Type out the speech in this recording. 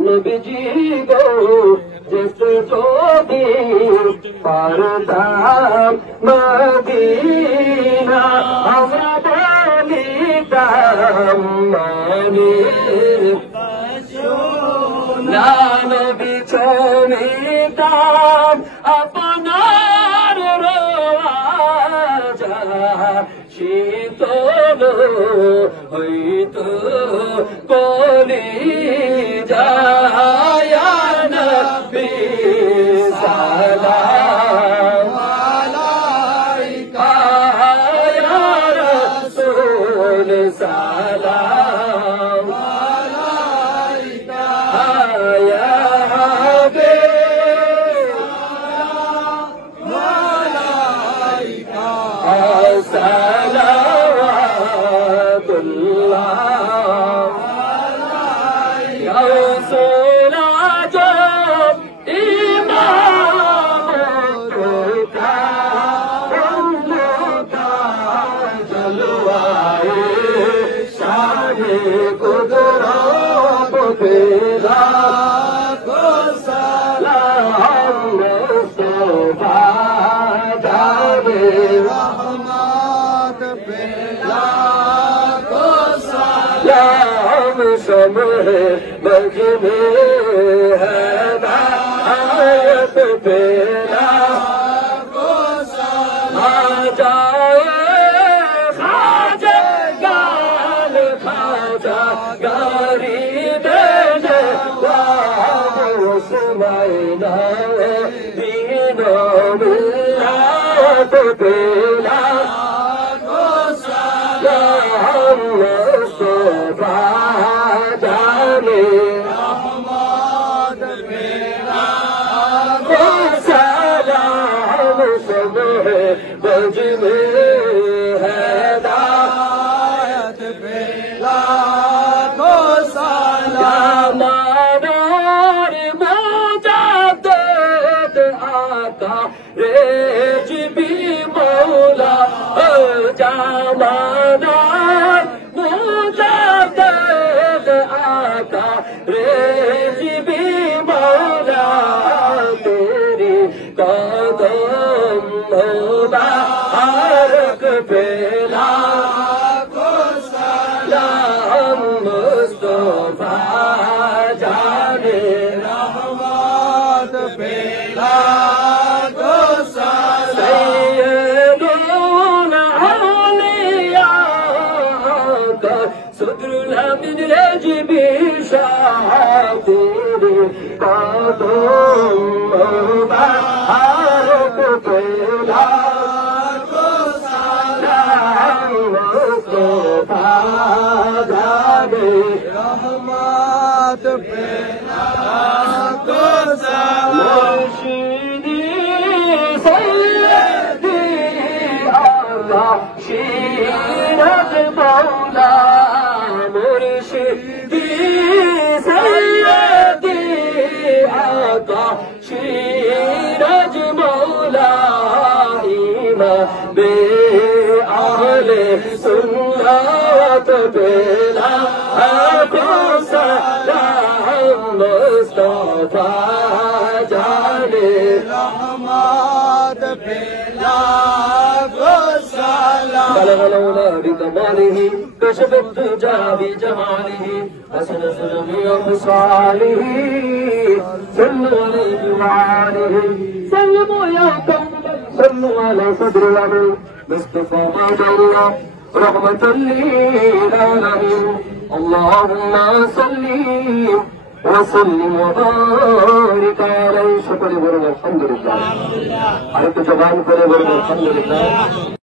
नबीजी गो जैसे चोदी परदाम मदीना हमरा बोलीताम मानी ना नबी छोड़ीताम अपनार रोवाजा शीतल হইতো কলি যায়া নবী সালাম আলাইকা ইয়া রাসূল সালাম আলাইকা ইয়া হাবিব সালাম আলাইকা समय बज में है आयत पेला को आ जाए खाजा गाल खाजा गारी देने वासमाइना दीनों मिलात पेला को सलाम मुस्तफा बज में है दायत पे लाखो सलाम और मुजाद्दिद आका रेज भी मौला जामानार मुजाद्दिद आका रेज भी मौला तेरी कदम मुबारक पेला को सलाम मुस्तफा जाने रहमत पेला को सलाम सैयदुल औलिया का सुदरुल हमीद रेजबी शाह तेरे कदम मुबारक पेला रहमत पेला को मुर्शिदी सैयदी आला शीरत मौला मुर्शिदी सैयदी आका शीरत मौला बे आहले सुन्नत पेला को सलाम मुस्तफा जाने रहमत पेला को सलाम बलगलौना बिकमालिही कशफ तुजा बिजमालिही हसन सुलमी अबसालिही सल्लु अलैहि वआलिही सल्लमु या कौम सल्लु अला सदरिल अमीन मुस्तफा माशअल्लाह रहमतल लिल आलमीन अल्लाहुम्मा सल्ली वसल्लिम वबारिक अलैहि। সকলে বলুন আলহামদুলিল্লাহ। আরেকটু জবান করে বলুন আলহামদুলিল্লাহ।